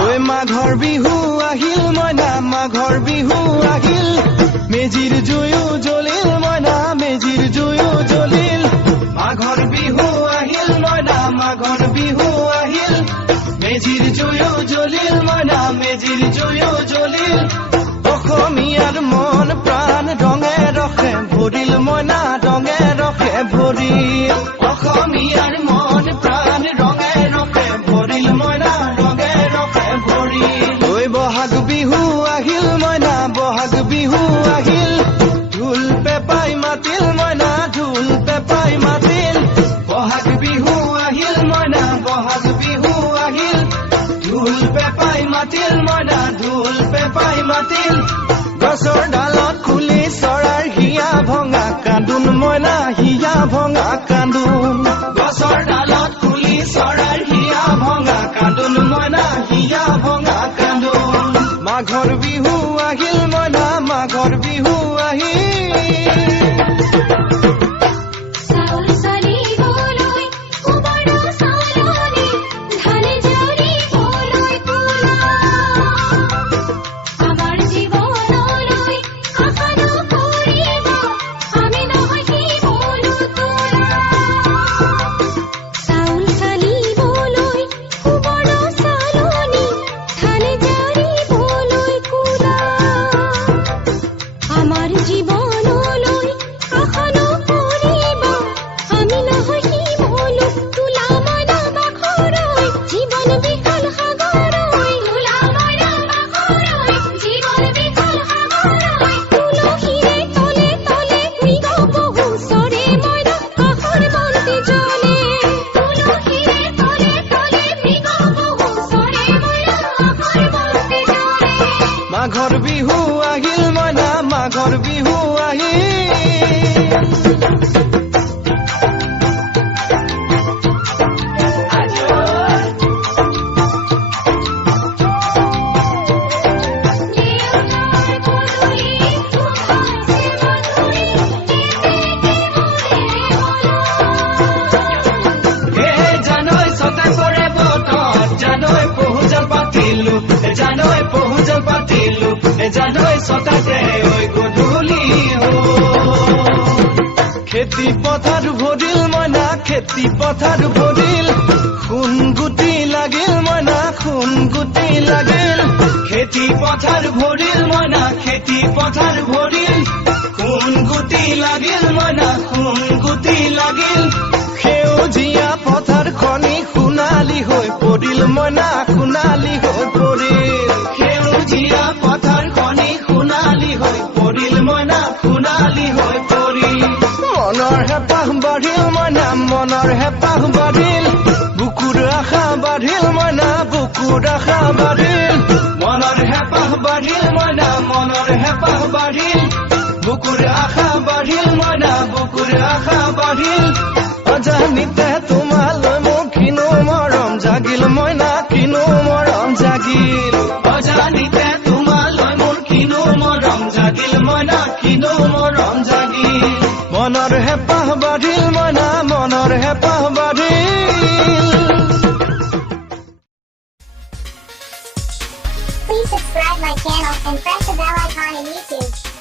ঐ মাঘৰ বিহু আহিল মইনা মাঘৰ বিহু আহিল মেজিৰ জুয়ো জ্বলিল মইনা মেজিৰ জুয়ো জ্বলিল মাঘৰ বিহু আহিল মইনা মাঘৰ বিহু আহিল মেজিৰ জুয়ো জ্বলিল মইনা মেজিৰ জুয়ো জ্বলিল অসমীয়াৰ মন প্ৰাণ ৰঙে ৰখে ভৰিল মইনা ৰঙে ৰখে ভৰিল অসমীয়াৰ মন প্ৰাণ ৰঙে ৰখে ভৰিল মইনা ৰঙে ৰখে ভৰিল ঐ বহাগ বিহু আহিল মইনা বহাগ বিহু আহিল ঢোল পেপাই মাতিল মইনা ঢোল পেপাই মাতিল বহাগ বিহু আহিল মইনা বহাগ বিহু আহিল ঢোল পেপাই মাতিল মইনা ঢোল পেপাই মাতিল গছৰ ডালত খুলি চৰাৰ হিয়া ভঙা কান্দোন মইনা হিয়া ভঙা কান্দোন গছৰ ডালত খুলি চৰাৰ হিয়া ভঙা কান্দোন মইনা হিয়া ভঙা কান্দোন মাঘৰ বিহু আহিল মইনা মাঘৰ বিহু আহিল মাঘৰ বিহু আহিল মইনা মাঘৰ বিহু আহিল জানৈ সতাতে ঐ গধূলি খেতি পথাৰ ভৰিল মইনা খেতি পথাৰ ভৰিল খুন গুটি লাগিল মইনা খুন গুটি লাগিল খেতি পথাৰ ভৰিল মইনা খেতি পথাৰ ভৰিল খুন গুটি লাগিল মইনা খুন গুটি লাগিল সেউজীয়া পথাৰ খনি সোণালী হৈ পৰিল মইনা সোণালী হৈ পৰিল সেউজীয়া পথাৰ খনি সোণালী হৈ পৰিল মইনা সোণালী হৈ পৰিল মনৰ হেঁপাহ বাঢ়িল মইনা মনৰ হেঁপাহ বাঢ়িল বুকুৰ আশা বাঢ়িল মইনা বুকুৰ আশা বাঢ়িল মনৰ হেঁপাহ বাঢ়িল মইনা মনৰ হেঁপাহ বাঢ়িল বুকুৰ আশা বাঢ়িল মইনা বুকুৰ আশা বাঢ়িল অজানিতে তোমালৈ মোক কিনো মৰম জাগিল মইনা কিনো মৰম জাগিল অজানিতে তোমালৈ মোৰ কিনো মৰম জাগিল মইনা কিনো মৰম জাগিল মনৰ হেঁপাহ বাঢ়িল মইনা মনৰ হেঁপাহ বাঢ়িল Please subscribe my channel and press the bell icon in YouTube.